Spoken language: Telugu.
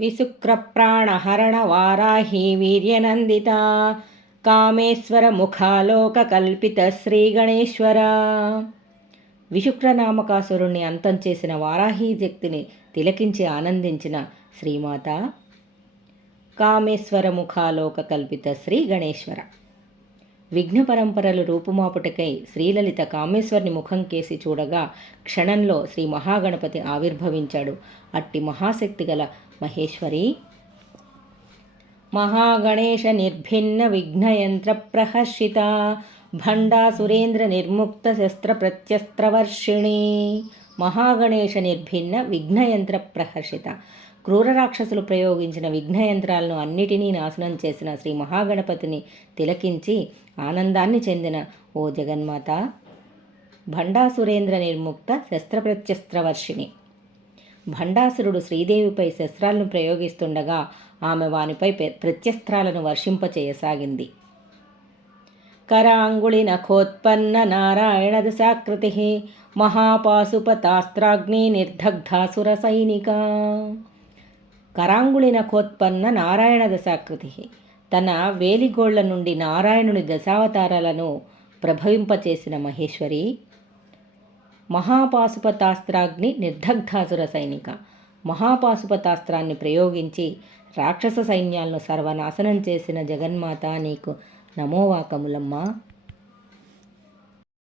విశుక్రప్రాణహరణ వారాహి వీర్యనందిత కామేశ్వర ముఖాలోకకల్పిత శ్రీగణేశ్వర. విశుక్రనామకాసురుణ్ణి అంతం చేసిన వారాహీ శక్తిని తిలకించి ఆనందించిన శ్రీమాత కామేశ్వర ముఖాలోక కల్పిత శ్రీ గణేశ్వర. విఘ్న పరంపరలు రూపుమాపుటకై శ్రీలలిత కామేశ్వరుని ముఖం కేసి చూడగా క్షణంలో శ్రీ మహాగణపతి ఆవిర్భవించాడు. అట్టి మహాశక్తి గల మహేశ్వరి మహాగణేశ నిర్భిన్న విఘ్నయంత్ర ప్రహర్షిత భండాసురేంద్ర నిర్ముక్త శస్త్ర ప్రత్యస్త్రవర్షిణి. మహాగణేశ నిర్భిన్న విఘ్నయంత్ర ప్రహర్షిత. క్రూర రాక్షసులు ప్రయోగించిన విఘ్నయంత్రాలను అన్నిటినీ నాశనం చేసిన శ్రీ మహాగణపతిని తిలకించి ఆనందాన్ని చెందిన ఓ జగన్మాత భండాసురేంద్ర నిర్ముక్త శస్త్రప్రత్యస్త్రవర్షిణి. భండాసురుడు శ్రీదేవిపై శస్త్రాలను ప్రయోగిస్తుండగా ఆమె వానిపై ప్రత్యస్త్రాలను వర్షింపచేయసాగింది. కరాంగుళి నఖోత్పన్న నారాయణ దశాకృతి మహాపాశుపతాస్త్రాగ్ని నిర్దగ్ధాసుర సైనిక. కరాంగుళి నఖోత్పన్న నారాయణ దశాకృతి. తన వేలిగోళ్ల నుండి నారాయణుని దశావతారాలను ప్రభవింపచేసిన మహేశ్వరి మహాపాశుపతాస్త్రాగ్ని నిర్దగ్ధాసుర సైనిక. మహాపాశుపతాస్త్రాన్ని ప్రయోగించి రాక్షస సైన్యాలను సర్వనాశనం చేసిన జగన్మాత నీకు నమోవాకములమ్మా.